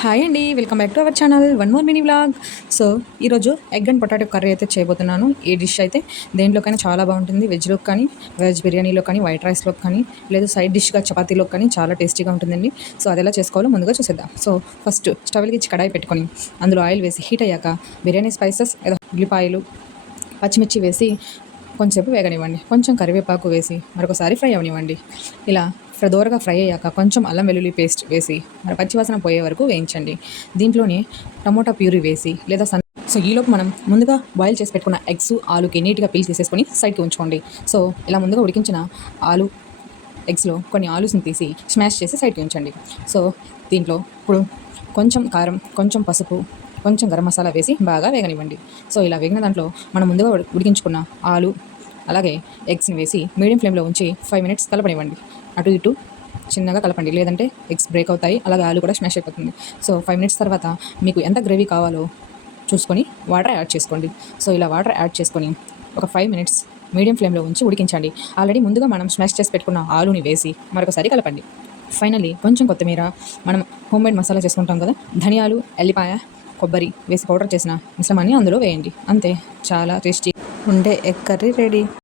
Hi అండి, welcome back to our channel one more mini vlog. So ఈరోజు egg and potato curry అయితే చేయబోతున్నాను. ఈ డిష్ అయితే దేంట్లోకైనా చాలా బాగుంటుంది. వెజ్లోకి కానీ, వెజ్ బిర్యానీలో కానీ, వైట్ రైస్లోకి కానీ, లేదా సైడ్ డిష్గా చపాతీలోకి కానీ చాలా టేస్టీగా ఉంటుందండి. సో అది ఎలా చేసుకోవాలో ముందుగా చూసేద్దాం. సో ఫస్ట్ స్టవ్ వెలిగించి కడాయి పెట్టుకొని అందులో ఆయిల్ వేసి హీట్ అయ్యాక బిర్యానీ స్పైసెస్ లేదా ఉల్లిపాయలు, పచ్చిమిర్చి వేసి కొంచెంసేపు వేగనివ్వండి. కొంచెం కరివేపాకు వేసి మరొకసారి ఫ్రై అవనివ్వండి. ఇలా దోరగా ఫ్రై అయ్యాక కొంచెం అల్లం వెల్లుల్లి పేస్ట్ వేసి మరి పచ్చివాసన పోయే వరకు వేయించండి. దీంట్లోనే టమోటా ప్యూరీ వేసి లేదా సో ఈలోపు మనం ముందుగా బాయిల్ చేసి పెట్టుకున్న ఎగ్స్, ఆలుకి నీట్గా పీల్ తీసేసుకొని సైడ్కి ఉంచుకోండి. సో ఇలా ముందుగా ఉడికించిన ఆలు ఎగ్స్లో కొన్ని ఆలూస్ని తీసి స్మాష్ చేసి సైడ్కి ఉంచండి. సో దీంట్లో ఇప్పుడు కొంచెం కారం, కొంచెం పసుపు, కొంచెం గరం మసాలా వేసి బాగా వేగనివ్వండి. సో ఇలా వేగిన దాంట్లో మనం ముందుగా ఉడికించుకున్న ఆలు అలాగే ఎగ్స్ని వేసి మీడియం ఫ్లేమ్లో ఉంచి 5 minutes కలపనివ్వండి. అటు ఇటు చిన్నగా కలపండి, లేదంటే ఎగ్స్ బ్రేక్ అవుతాయి, అలాగే ఆలు కూడా స్మాష్ అయిపోతుంది. సో 5 minutes తర్వాత మీకు ఎంత గ్రేవీ కావాలో చూసుకొని వాటర్ యాడ్ చేసుకోండి. సో ఇలా వాటర్ యాడ్ చేసుకొని ఒక 5 minutes మీడియం ఫ్లేమ్లో ఉంచి ఉడికించండి. ఆల్రెడీ ముందుగా మనం స్మాష్ చేసి పెట్టుకున్న ఆలుని వేసి మరొకసారి కలపండి. ఫైనల్లీ కొంచెం కొత్తిమీర, మనం హోమ్మేడ్ మసాలా చేసుకుంటాం కదా, ధనియాలు, ఎల్లిపాయ, కొబ్బరి వేసి పౌడర్ చేసిన మిశ్రమాన్ని అందులో వేయండి. అంతే, చాలా టేస్టీ ఉండే ఎగ్ కర్రీ రెడీ.